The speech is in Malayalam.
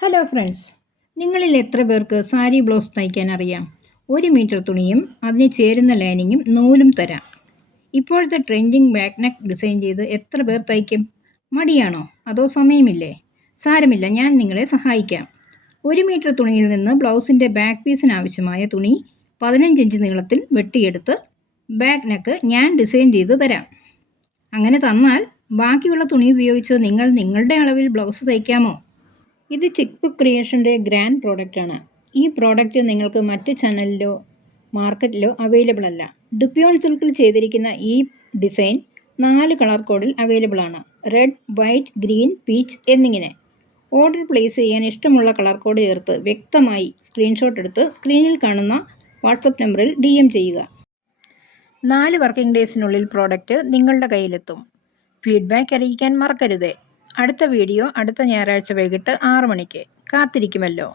ഹലോ ഫ്രണ്ട്സ്, നിങ്ങളിൽ എത്ര പേർക്ക് സാരി ബ്ലൗസ് തയ്ക്കാൻ അറിയാം? 1 മീറ്റർ തുണിയും അതിന് ചേരുന്ന ലൈനിങ്ങും നൂലും തരാം. ഇപ്പോഴത്തെ ട്രെൻഡിങ് ബാക്ക് നെക്ക് ഡിസൈൻ ചെയ്ത് എത്ര പേർ തയ്ക്കും? മടിയാണോ അതോ സമയമില്ലേ? സാരമില്ല, ഞാൻ നിങ്ങളെ സഹായിക്കാം. 1 മീറ്റർ തുണിയിൽ നിന്ന് ബ്ലൗസിൻ്റെ ബാക്ക് പീസിന് ആവശ്യമായ തുണി 15 ഇഞ്ച് നീളത്തിൽ വെട്ടിയെടുത്ത് ബാക്ക് നെക്ക് ഞാൻ ഡിസൈൻ ചെയ്ത് തരാം. അങ്ങനെ തന്നാൽ ബാക്കിയുള്ള തുണി ഉപയോഗിച്ച് നിങ്ങൾ നിങ്ങളുടെ അളവിൽ ബ്ലൗസ് തയ്ക്കാമോ? ഇത് ചിക്ക് ബുക്ക് ക്രിയേഷൻ്റെ ഗ്രാൻഡ് പ്രോഡക്റ്റാണ്. ഈ പ്രോഡക്റ്റ് നിങ്ങൾക്ക് മറ്റ് ചാനലിലോ മാർക്കറ്റിലോ അവൈലബിൾ അല്ല. ഡുപ്പിയോൺ സിൽക്കിൽ ചെയ്തിരിക്കുന്ന ഈ ഡിസൈൻ 4 കളർ കോഡിൽ അവൈലബിൾ ആണ്: റെഡ്, വൈറ്റ്, ഗ്രീൻ, പീച്ച് എന്നിങ്ങനെ. ഓർഡർ പ്ലേസ് ചെയ്യാൻ ഇഷ്ടമുള്ള കളർ കോഡ് ചേർത്ത് വ്യക്തമായി സ്ക്രീൻഷോട്ട് എടുത്ത് സ്ക്രീനിൽ കാണുന്ന വാട്സപ്പ് നമ്പറിൽ DM ചെയ്യുക. 4 വർക്കിംഗ് ഡേയ്സിനുള്ളിൽ പ്രോഡക്റ്റ് നിങ്ങളുടെ കയ്യിലെത്തും. ഫീഡ്ബാക്ക് അറിയിക്കാൻ മറക്കരുത്. അടുത്ത വീഡിയോ അടുത്ത ഞായറാഴ്ച വൈകിട്ട് 6 മണിക്ക്. കാത്തിരിക്കുമല്ലോ.